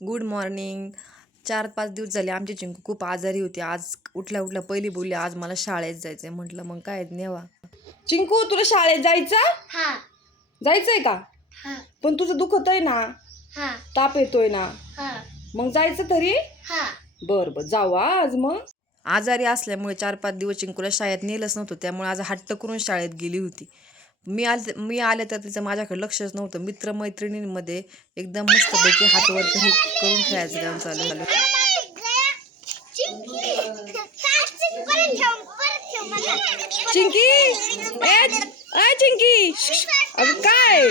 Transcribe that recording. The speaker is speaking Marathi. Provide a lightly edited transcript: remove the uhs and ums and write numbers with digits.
Good morning. 4-5 दिवस झाले आमची चिंकू खूप आजारी होती. आज उठल्या पहिली बोलली आज मला शाळेत जायचंय. म्हटलं मग काय नेवा. चिंकू तुला शाळेत जायचं? जायचंय का? पण तुझं दुखत आहे ना, ताप येतोय ना, मग जायचं तरी? बर जाऊ आज. मग आजारी असल्यामुळे 4-5 दिवस चिंकूला शाळेत नेलंच नव्हतं. त्यामुळे आज हट्ट करून शाळेत गेली होती. मी आले तर तिचं माझ्याकडे लक्षच नव्हतं. मित्रमैत्रिणींमध्ये एकदम मस्तपैकी हात वर करून खेळायचं काम चालू झालं. चिंकी चिंकी अगं काय